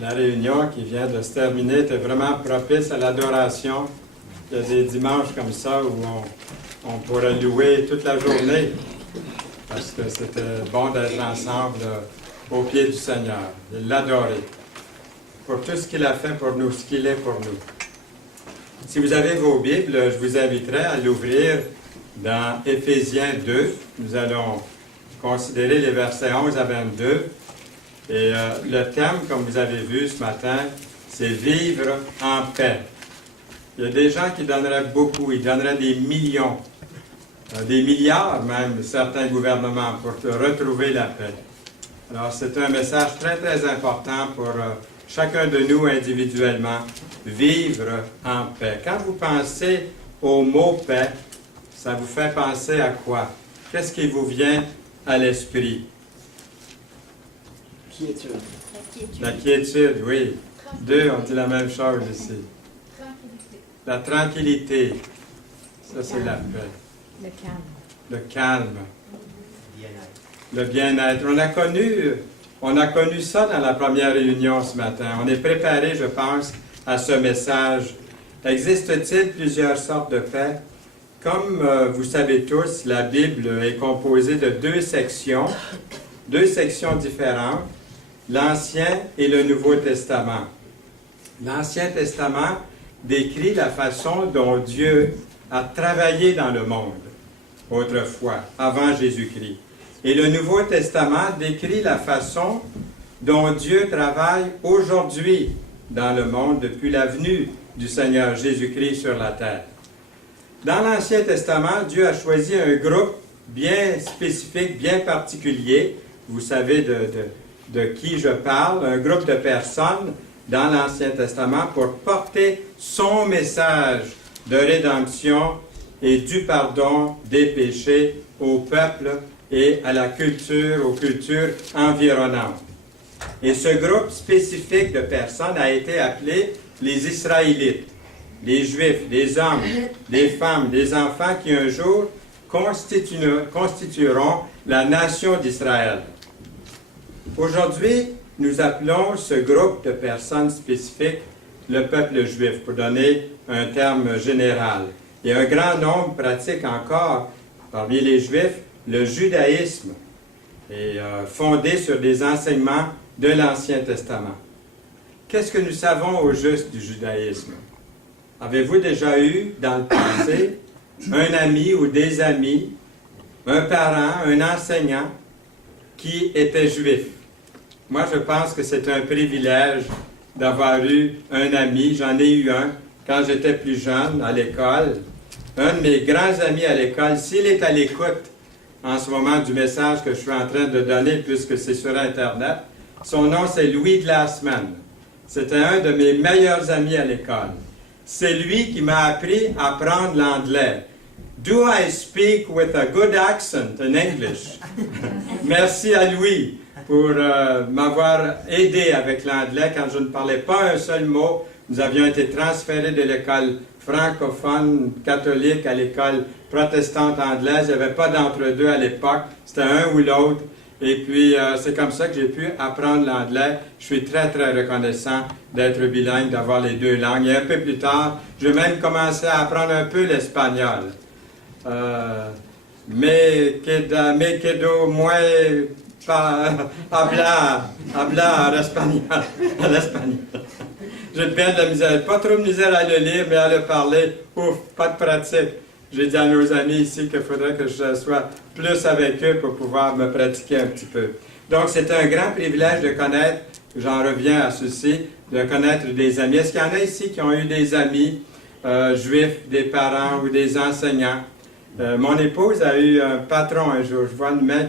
La réunion qui vient de se terminer était vraiment propice à l'adoration. Il y a des dimanches comme ça où on pourrait louer toute la journée parce que c'était bon d'être ensemble au pied du Seigneur et l'adorer pour tout ce qu'il a fait pour nous, ce qu'il est pour nous. Si vous avez vos Bibles, je vous inviterai à l'ouvrir dans Éphésiens 2. Nous allons considérer les versets 11 à 22. Et le thème, comme vous avez vu ce matin, c'est « Vivre en paix ». Il y a des gens qui donneraient beaucoup, ils donneraient des millions, des milliards même, certains gouvernements, pour retrouver la paix. Alors c'est un message très, très important pour chacun de nous individuellement, vivre en paix. Quand vous pensez au mot « paix », ça vous fait penser à quoi? Qu'est-ce qui vous vient à l'esprit? Quiétude. La quiétude, oui. Deux, on dit la même chose ici. La tranquillité. Ça, c'est la paix. Le calme. Le calme. Bien-être. Le bien-être. On a connu ça dans la première réunion ce matin. On est préparé, je pense, à ce message. Existe-t-il plusieurs sortes de paix? Comme vous savez tous, la Bible est composée de deux sections différentes. L'Ancien et le Nouveau Testament. L'Ancien Testament décrit la façon dont Dieu a travaillé dans le monde autrefois, avant Jésus-Christ. Et le Nouveau Testament décrit la façon dont Dieu travaille aujourd'hui dans le monde depuis la venue du Seigneur Jésus-Christ sur la terre. Dans l'Ancien Testament, Dieu a choisi un groupe bien spécifique, bien particulier. Vous savez de qui je parle, un groupe de personnes dans l'Ancien Testament pour porter son message de rédemption et du pardon des péchés au peuple et à la culture, aux cultures environnantes. Et ce groupe spécifique de personnes a été appelé les Israélites, les Juifs, des hommes, des femmes, des enfants qui un jour constitueront la nation d'Israël. Aujourd'hui, nous appelons ce groupe de personnes spécifiques le peuple juif, pour donner un terme général. Et un grand nombre pratique encore, parmi les Juifs, le judaïsme, est fondé sur des enseignements de l'Ancien Testament. Qu'est-ce que nous savons au juste du judaïsme? Avez-vous déjà eu, dans le passé, un ami ou des amis, un parent, un enseignant qui était juif? Moi, je pense que c'est un privilège d'avoir eu un ami. J'en ai eu un quand j'étais plus jeune à l'école. Un de mes grands amis à l'école, s'il est à l'écoute en ce moment du message que je suis en train de donner, puisque c'est sur Internet, son nom c'est Louis Glassman. C'était un de mes meilleurs amis à l'école. C'est lui qui m'a appris à apprendre l'anglais. Do I speak with a good accent in English? Merci à Louis pour m'avoir aidé avec l'anglais quand je ne parlais pas un seul mot. Nous avions été transférés de l'école francophone catholique à l'école protestante anglaise. Il n'y avait pas d'entre-deux à l'époque. C'était un ou l'autre. Et puis, c'est comme ça que j'ai pu apprendre l'anglais. Je suis très, très reconnaissant d'être bilingue, d'avoir les deux langues. Et un peu plus tard, j'ai même commencé à apprendre un peu l'espagnol. Me quedo muy hablar en espagnol. J'ai bien de la misère, pas trop de misère à le lire, mais à le parler, ouf, pas de pratique. J'ai dit à nos amis ici qu'il faudrait que je sois plus avec eux pour pouvoir me pratiquer un petit peu. Donc, c'est un grand privilège de connaître, j'en reviens à ceci, de connaître des amis. Est-ce qu'il y en a ici qui ont eu des amis juifs, des parents ou des enseignants? Mon épouse a eu un patron un jour. Je vois une main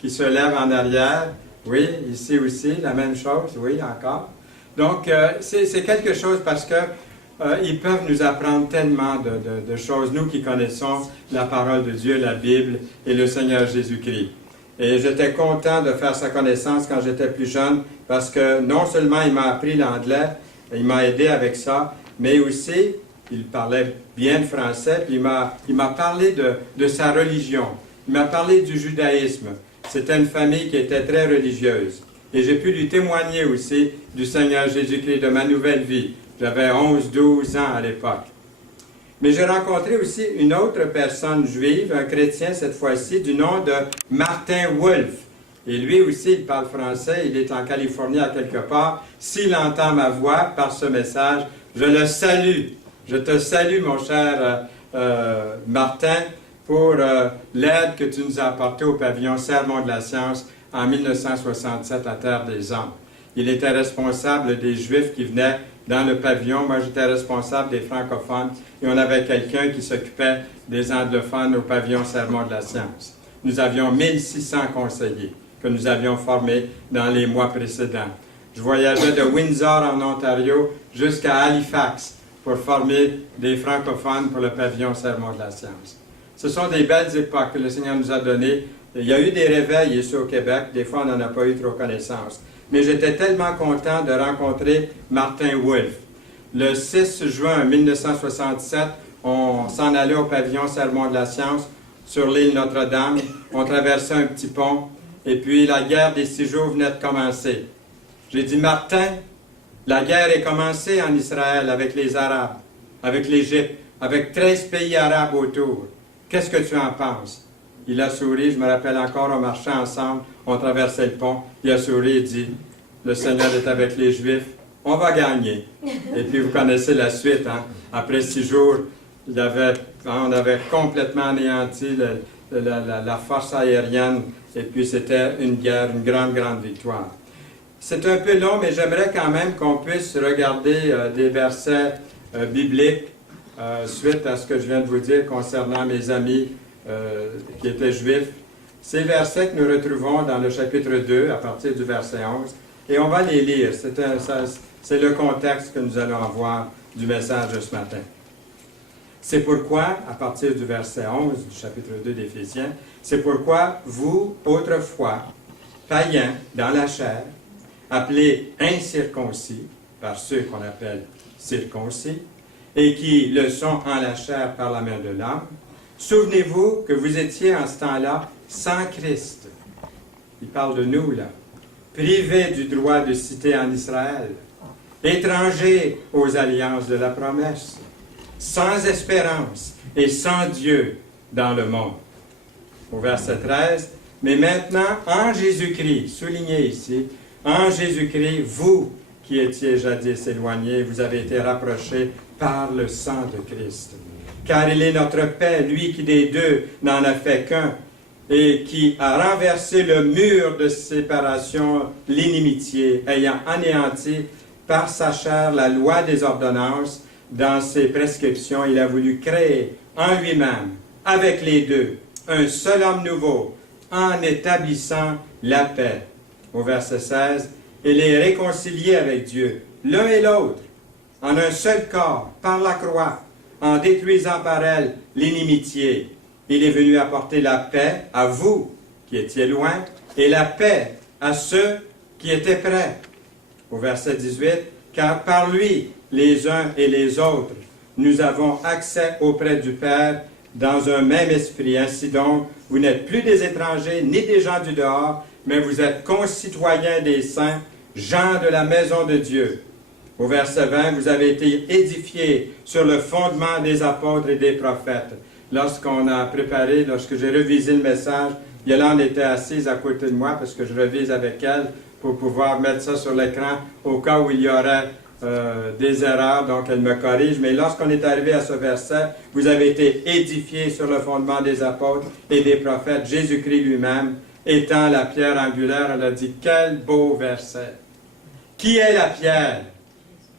qui se lève en arrière. Oui, ici aussi, la même chose. Oui, encore. Donc, c'est quelque chose parce que ils peuvent nous apprendre tellement de choses, nous qui connaissons la parole de Dieu, la Bible et le Seigneur Jésus-Christ. Et j'étais content de faire sa connaissance quand j'étais plus jeune parce que non seulement il m'a appris l'anglais, il m'a aidé avec ça, mais aussi il parlait bien le français, puis il m'a parlé de sa religion. Il m'a parlé du judaïsme. C'était une famille qui était très religieuse. Et j'ai pu lui témoigner aussi du Seigneur Jésus-Christ, de ma nouvelle vie. J'avais 11-12 ans à l'époque. Mais j'ai rencontré aussi une autre personne juive, un chrétien cette fois-ci, du nom de Martin Wolf. Et lui aussi, il parle français, il est en Californie à quelque part. S'il entend ma voix par ce message, je le salue. Je te salue, mon cher Martin, pour l'aide que tu nous as apportée au pavillon Sermon de la Science en 1967 à Terre des Hommes. Il était responsable des Juifs qui venaient dans le pavillon. Moi, j'étais responsable des francophones et on avait quelqu'un qui s'occupait des anglophones au pavillon Sermon de la Science. Nous avions 1600 conseillers que nous avions formés dans les mois précédents. Je voyageais de Windsor en Ontario jusqu'à Halifax pour former des francophones pour le pavillon Sermon de la Science. Ce sont des belles époques que le Seigneur nous a données. Il y a eu des réveils ici au Québec, des fois on n'en a pas eu trop connaissance. Mais j'étais tellement content de rencontrer Martin Wolf. Le 6 juin 1967, on s'en allait au pavillon Sermon de la Science sur l'île Notre-Dame. On traversait un petit pont et puis la guerre des 6 jours venait de commencer. J'ai dit, Martin, la guerre est commencée en Israël avec les Arabes, avec l'Égypte, avec 13 pays arabes autour. Qu'est-ce que tu en penses? Il a souri, je me rappelle encore, on marchait ensemble, on traversait le pont. Il a souri et dit, le Seigneur est avec les Juifs, on va gagner. Et puis vous connaissez la suite, hein? Après 6 jours, on avait complètement anéanti la force aérienne, et puis c'était une guerre, une grande, grande victoire. C'est un peu long, mais j'aimerais quand même qu'on puisse regarder des versets bibliques suite à ce que je viens de vous dire concernant mes amis qui étaient juifs. Ces versets que nous retrouvons dans le chapitre 2, à partir du verset 11, et on va les lire. C'est le contexte que nous allons avoir du message de ce matin. C'est pourquoi, à partir du verset 11 du chapitre 2 d'Éphésiens, c'est pourquoi vous, autrefois, païens dans la chair, appelés incirconcis par ceux qu'on appelle circoncis, et qui le sont en la chair par la main de l'homme, souvenez-vous que vous étiez en ce temps-là sans Christ. Il parle de nous, là. Privés du droit de cité en Israël, étrangers aux alliances de la promesse, sans espérance et sans Dieu dans le monde. Au verset 13, mais maintenant, en Jésus-Christ, souligné ici, en Jésus-Christ, vous qui étiez jadis éloignés, vous avez été rapprochés par le sang de Christ. Car il est notre paix, lui qui des deux n'en a fait qu'un, et qui a renversé le mur de séparation, l'inimitié, ayant anéanti par sa chair la loi des ordonnances. Dans ses prescriptions, il a voulu créer en lui-même, avec les deux, un seul homme nouveau, en établissant la paix. Au verset 16, et les réconcilier avec Dieu, l'un et l'autre, en un seul corps, par la croix, en détruisant par elle l'inimitié. Il est venu apporter la paix à vous qui étiez loin, et la paix à ceux qui étaient près. Au verset 18, car par lui, les uns et les autres, nous avons accès auprès du Père dans un même esprit. Ainsi donc, vous n'êtes plus des étrangers ni des gens du dehors, mais vous êtes concitoyens des saints, gens de la maison de Dieu. Au verset 20, vous avez été édifiés sur le fondement des apôtres et des prophètes. Lorsqu'on a préparé, lorsque j'ai revisé le message, Yolande était assise à côté de moi parce que je revise avec elle pour pouvoir mettre ça sur l'écran au cas où il y aurait des erreurs, donc elle me corrige. Mais lorsqu'on est arrivé à ce verset, vous avez été édifiés sur le fondement des apôtres et des prophètes, Jésus-Christ lui-même étant la pierre angulaire. Elle a dit, quel beau verset! Qui est la pierre?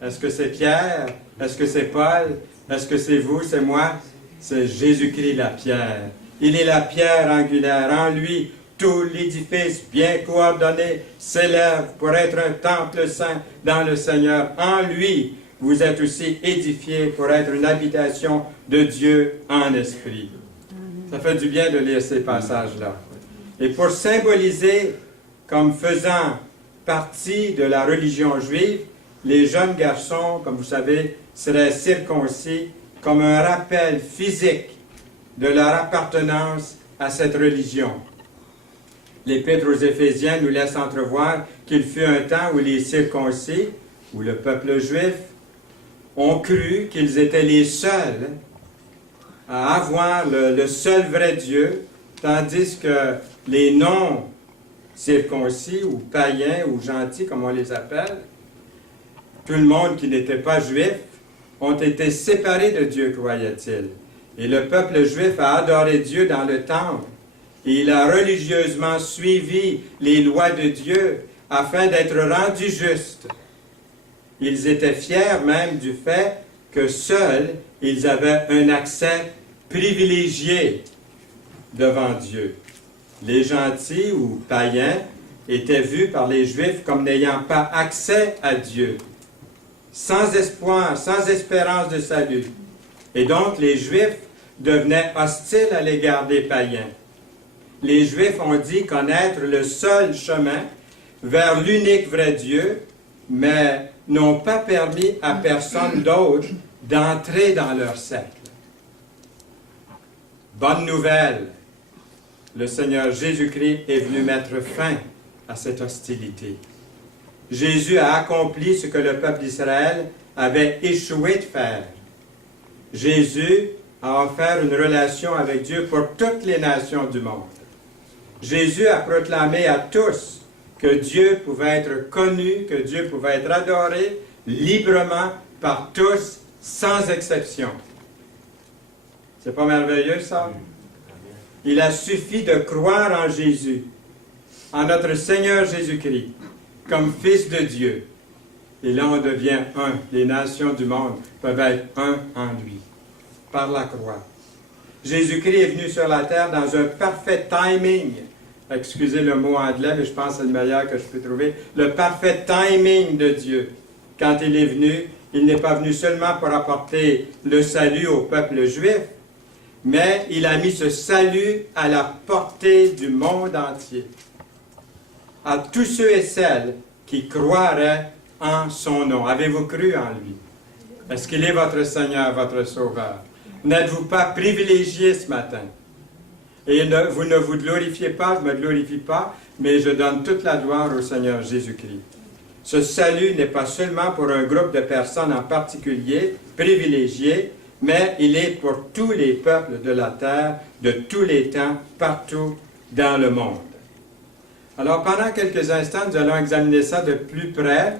Est-ce que c'est Pierre? Est-ce que c'est Paul? Est-ce que c'est vous? C'est moi? C'est Jésus-Christ la pierre. Il est la pierre angulaire. En lui, tout l'édifice bien coordonné s'élève pour être un temple saint dans le Seigneur. En lui, vous êtes aussi édifiés pour être une habitation de Dieu en esprit. Ça fait du bien de lire ces passages-là. Et pour symboliser comme faisant partie de la religion juive, les jeunes garçons, comme vous savez, seraient circoncis comme un rappel physique de leur appartenance à cette religion. L'Épître aux Éphésiens nous laisse entrevoir qu'il fut un temps où les circoncis, ou le peuple juif, ont cru qu'ils étaient les seuls à avoir le seul vrai Dieu, tandis que les non-circoncis, ou païens, ou gentils, comme on les appelle, tout le monde qui n'était pas juif, ont été séparés de Dieu, croyait-il. Et le peuple juif a adoré Dieu dans le temple. Et il a religieusement suivi les lois de Dieu afin d'être rendu juste. Ils étaient fiers même du fait que seuls ils avaient un accès privilégié devant Dieu. Les gentils ou païens étaient vus par les Juifs comme n'ayant pas accès à Dieu, sans espoir, sans espérance de salut. Et donc les Juifs devenaient hostiles à l'égard des païens. Les Juifs ont dit connaître le seul chemin vers l'unique vrai Dieu, mais n'ont pas permis à personne d'autre d'entrer dans leur cercle. Bonne nouvelle, le Seigneur Jésus-Christ est venu mettre fin à cette hostilité. Jésus a accompli ce que le peuple d'Israël avait échoué de faire. Jésus a offert une relation avec Dieu pour toutes les nations du monde. Jésus a proclamé à tous que Dieu pouvait être connu, que Dieu pouvait être adoré librement par tous, sans exception. C'est pas merveilleux, ça? Il a suffi de croire en Jésus, en notre Seigneur Jésus-Christ, comme Fils de Dieu. Et là, on devient un. Les nations du monde peuvent être un en lui, par la croix. Jésus-Christ est venu sur la terre dans un parfait timing. Excusez le mot anglais, mais je pense que c'est le meilleur que je peux trouver. Le parfait timing de Dieu. Quand il est venu, il n'est pas venu seulement pour apporter le salut au peuple juif, mais il a mis ce salut à la portée du monde entier. À tous ceux et celles qui croiraient en son nom. Avez-vous cru en lui? Est-ce qu'il est votre Seigneur, votre Sauveur? N'êtes-vous pas privilégié ce matin? Et vous ne vous glorifiez pas, je ne me glorifie pas, mais je donne toute la gloire au Seigneur Jésus-Christ. Ce salut n'est pas seulement pour un groupe de personnes en particulier, privilégiés, mais il est pour tous les peuples de la terre, de tous les temps, partout dans le monde. Alors, pendant quelques instants, nous allons examiner ça de plus près.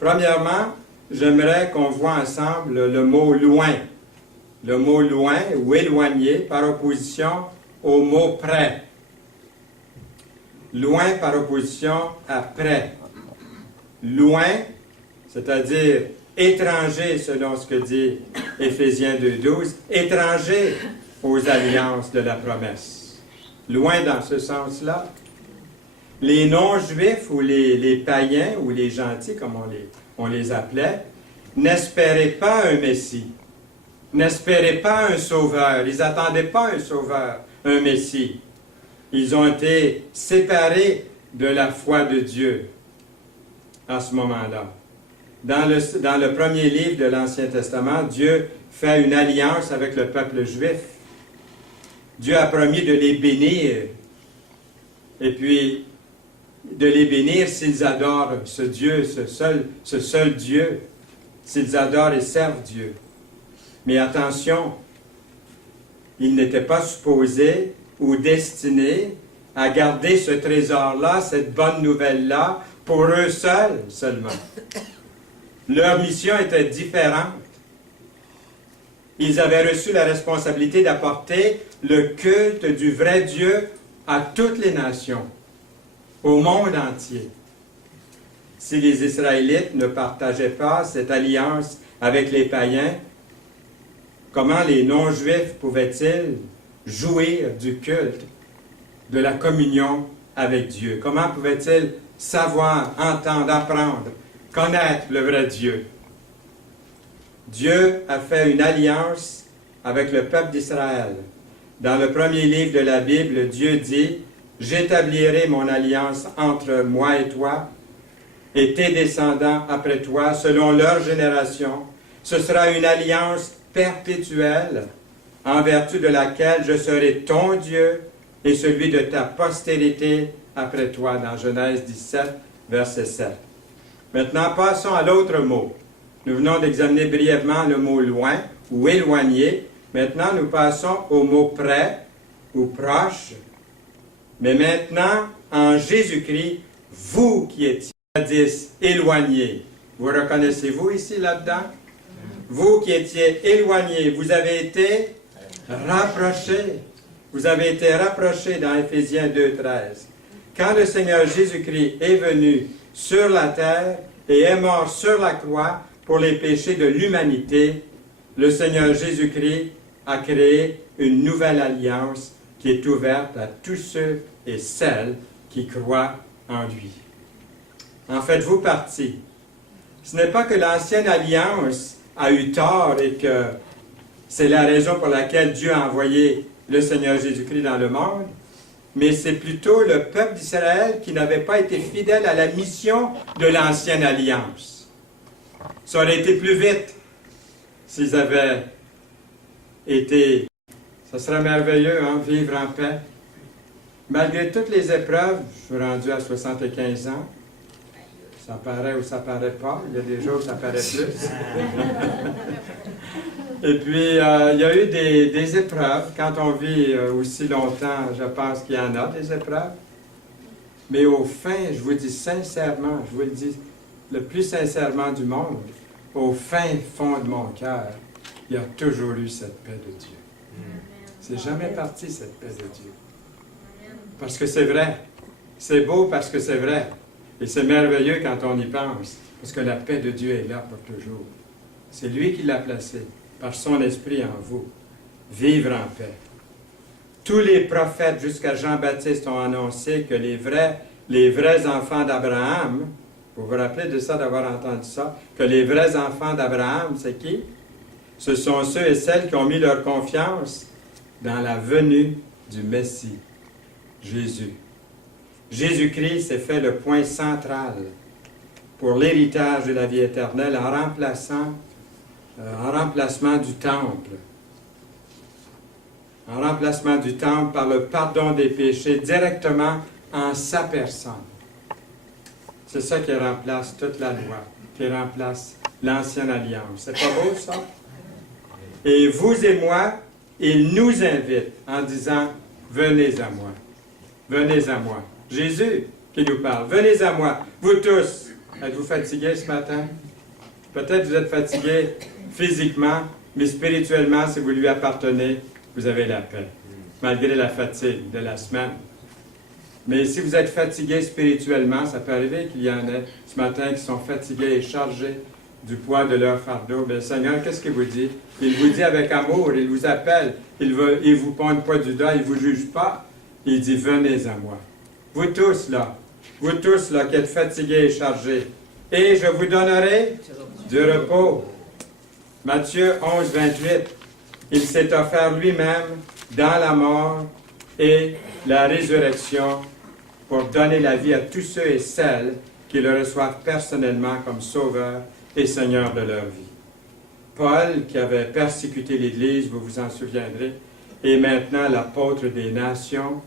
Premièrement, j'aimerais qu'on voit ensemble le mot « loin ». Le mot « loin » ou « éloigné » par opposition au mot « près ». Loin par opposition à près. Loin, c'est-à-dire étranger, selon ce que dit Éphésiens 2,12, étranger aux alliances de la promesse. Loin dans ce sens-là. Les non-juifs ou les païens ou les gentils, comme on les appelait, n'espéraient pas un Messie, n'espéraient pas un sauveur. Ils n'attendaient pas un sauveur, un Messie. Ils ont été séparés de la foi de Dieu à ce moment-là. Dans le premier livre de l'Ancien Testament, Dieu fait une alliance avec le peuple juif. Dieu a promis de les bénir. Et puis, de les bénir s'ils adorent ce Dieu, ce seul Dieu, s'ils adorent et servent Dieu. Mais attention, ils n'étaient pas supposés ou destinés à garder ce trésor-là, cette bonne nouvelle-là, pour eux seuls seulement. Leur mission était différente. Ils avaient reçu la responsabilité d'apporter le culte du vrai Dieu à toutes les nations, au monde entier. Si les Israélites ne partageaient pas cette alliance avec les païens, comment les non-juifs pouvaient-ils jouir du culte, de la communion avec Dieu? Comment pouvaient-ils savoir, entendre, apprendre, connaître le vrai Dieu? Dieu a fait une alliance avec le peuple d'Israël. Dans le premier livre de la Bible, Dieu dit « J'établirai mon alliance entre moi et toi, et tes descendants après toi, selon leur génération. Ce sera une alliance perpétuelle, en vertu de laquelle je serai ton Dieu et celui de ta postérité après toi, dans Genèse 17, verset 7. Maintenant, passons à l'autre mot. Nous venons d'examiner brièvement le mot loin ou éloigné. Maintenant, nous passons au mot près ou proche. Mais maintenant, en Jésus-Christ, vous qui étiez jadis éloignés, vous reconnaissez-vous ici là-dedans? Vous qui étiez éloignés, vous avez été rapprochés. Vous avez été rapprochés dans Éphésiens 2, 13. Quand le Seigneur Jésus-Christ est venu sur la terre et est mort sur la croix pour les péchés de l'humanité, le Seigneur Jésus-Christ a créé une nouvelle alliance qui est ouverte à tous ceux et celles qui croient en lui. En faites-vous partie. Ce n'est pas que l'ancienne alliance a eu tort et que c'est la raison pour laquelle Dieu a envoyé le Seigneur Jésus-Christ dans le monde, mais c'est plutôt le peuple d'Israël qui n'avait pas été fidèle à la mission de l'ancienne alliance. Ça aurait été plus vite s'ils avaient été... Ça serait merveilleux, hein, vivre en paix. Malgré toutes les épreuves, je suis rendu à 75 ans. Ça paraît ou ça paraît pas. Il y a des jours où ça paraît plus. Et puis, il y a eu des épreuves. Quand on vit aussi longtemps, je pense qu'il y en a des épreuves. Mais au fin, je vous dis sincèrement, je vous le dis le plus sincèrement du monde, au fin fond de mon cœur, il y a toujours eu cette paix de Dieu. C'est jamais parti, cette paix de Dieu. Parce que c'est vrai. C'est beau parce que c'est vrai. Et c'est merveilleux quand on y pense, parce que la paix de Dieu est là pour toujours. C'est lui qui l'a placée, par son esprit en vous. Vivre en paix. Tous les prophètes jusqu'à Jean-Baptiste ont annoncé que les vrais enfants d'Abraham, vous vous rappelez de ça, d'avoir entendu ça, que les vrais enfants d'Abraham, c'est qui? Ce sont ceux et celles qui ont mis leur confiance dans la venue du Messie, Jésus. Jésus-Christ s'est fait le point central pour l'héritage de la vie éternelle en remplacement du temple. En remplacement du temple par le pardon des péchés directement en sa personne. C'est ça qui remplace toute la loi, qui remplace l'ancienne alliance. C'est pas beau, ça? Et vous et moi, il nous invite en disant, venez à moi. Venez à moi. Jésus qui nous parle. Venez à moi. Vous tous. Êtes-vous fatigués ce matin? Peut-être vous êtes fatigués physiquement, mais spirituellement, si vous lui appartenez, vous avez la paix, malgré la fatigue de la semaine. Mais si vous êtes fatigué spirituellement, ça peut arriver qu'il y en ait ce matin qui sont fatigués et chargés du poids de leur fardeau. Bien, le Seigneur, qu'est-ce qu'il vous dit? Il vous dit avec amour, il vous appelle, il vous pointe pas du doigt, il ne vous juge pas. Il dit, venez à moi. Vous tous là qui êtes fatigués et chargés, et je vous donnerai du repos. Matthieu 11, 28. Il s'est offert lui-même dans la mort et la résurrection pour donner la vie à tous ceux et celles qui le reçoivent personnellement comme sauveur et Seigneur de leur vie. Paul, qui avait persécuté l'Église, vous vous en souviendrez, est maintenant l'apôtre des nations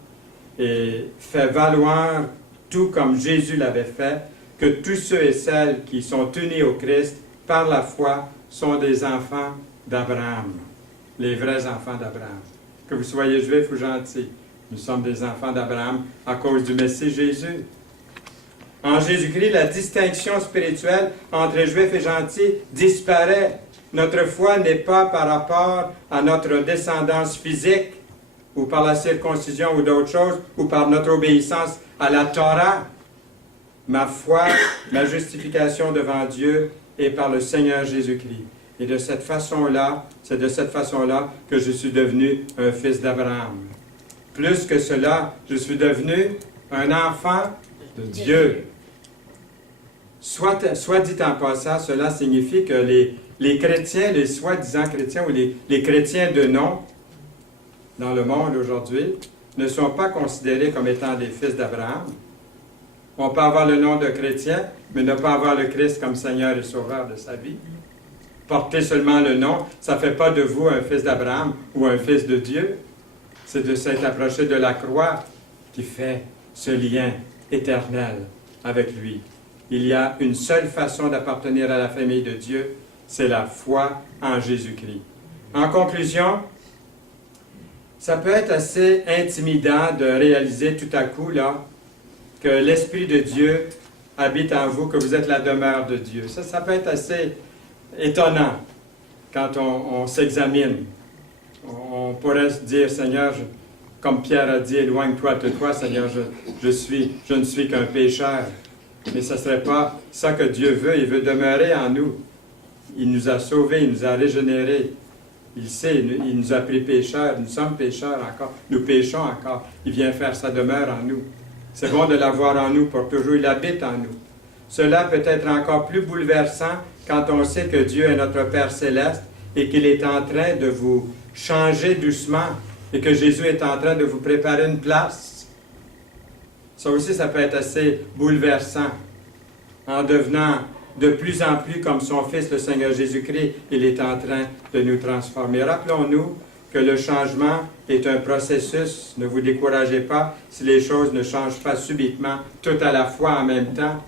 et fait valoir, tout comme Jésus l'avait fait, que tous ceux et celles qui sont unis au Christ par la foi sont des enfants d'Abraham, les vrais enfants d'Abraham. Que vous soyez juifs ou gentils, nous sommes des enfants d'Abraham à cause du Messie Jésus. En Jésus-Christ, la distinction spirituelle entre juifs et gentils disparaît. Notre foi n'est pas par rapport à notre descendance physique, ou par la circoncision ou d'autres choses, ou par notre obéissance à la Torah. Ma foi, ma justification devant Dieu est par le Seigneur Jésus-Christ. Et de cette façon-là, c'est de cette façon-là que je suis devenu un fils d'Abraham. Plus que cela, je suis devenu un enfant de Dieu. Soit dit en passant, cela signifie que les chrétiens, les soi-disant chrétiens ou les chrétiens de nom dans le monde aujourd'hui ne sont pas considérés comme étant des fils d'Abraham. On peut avoir le nom de chrétien, mais ne pas avoir le Christ comme Seigneur et Sauveur de sa vie. Porter seulement le nom, ça ne fait pas de vous un fils d'Abraham ou un fils de Dieu. C'est de s'être approché de la croix qui fait ce lien éternel avec lui. Il y a une seule façon d'appartenir à la famille de Dieu, c'est la foi en Jésus-Christ. En conclusion, ça peut être assez intimidant de réaliser tout à coup là, que l'Esprit de Dieu habite en vous, que vous êtes la demeure de Dieu. Ça peut être assez étonnant quand on s'examine. On pourrait se dire, Seigneur, comme Pierre a dit, éloigne-toi de toi, Seigneur, je ne suis qu'un pécheur. Mais ce ne serait pas ça que Dieu veut. Il veut demeurer en nous. Il nous a sauvés, il nous a régénérés. Il sait, il nous a pris pécheurs. Nous sommes pécheurs encore. Nous péchons encore. Il vient faire sa demeure en nous. C'est bon de l'avoir en nous pour toujours. Il habite en nous. Cela peut être encore plus bouleversant quand on sait que Dieu est notre Père céleste et qu'il est en train de vous changer doucement et que Jésus est en train de vous préparer une place. Ça aussi, ça peut être assez bouleversant. En devenant de plus en plus comme son Fils, le Seigneur Jésus-Christ, il est en train de nous transformer. Rappelons-nous que le changement est un processus. Ne vous découragez pas si les choses ne changent pas subitement, tout à la fois en même temps.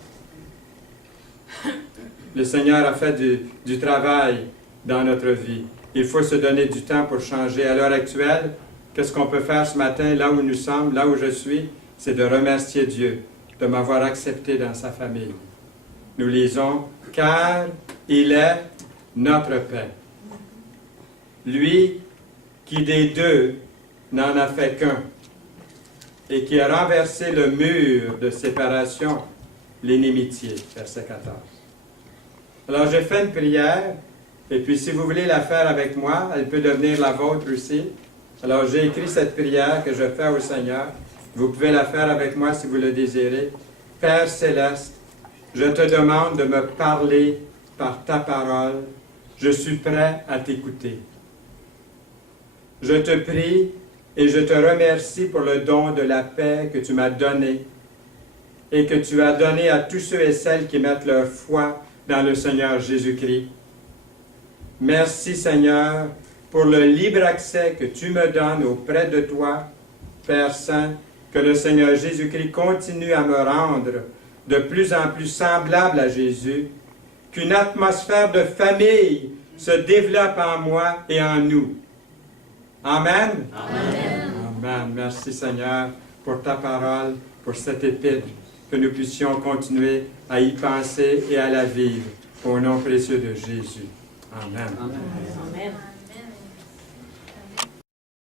Le Seigneur a fait du travail dans notre vie. Il faut se donner du temps pour changer. À l'heure actuelle, qu'est-ce qu'on peut faire ce matin, là où nous sommes, là où je suis? C'est de remercier Dieu de m'avoir accepté dans sa famille. Nous lisons, car il est notre Père. Lui qui des deux n'en a fait qu'un et qui a renversé le mur de séparation, l'inimitié. Verset 14. Alors, j'ai fait une prière, et puis si vous voulez la faire avec moi, elle peut devenir la vôtre aussi. Alors, j'ai écrit cette prière que je fais au Seigneur. Vous pouvez la faire avec moi si vous le désirez. Père céleste, je te demande de me parler par ta parole. Je suis prêt à t'écouter. Je te prie et je te remercie pour le don de la paix que tu m'as donné et que tu as donné à tous ceux et celles qui mettent leur foi dans le Seigneur Jésus-Christ. Merci Seigneur pour le libre accès que tu me donnes auprès de toi, Père Saint, que le Seigneur Jésus-Christ continue à me rendre de plus en plus semblable à Jésus, qu'une atmosphère de famille se développe en moi et en nous. Amen. Amen. Amen. Merci Seigneur pour ta parole, pour cette épître, que nous puissions continuer à y penser et à la vivre. Au nom précieux de Jésus. Amen. Amen.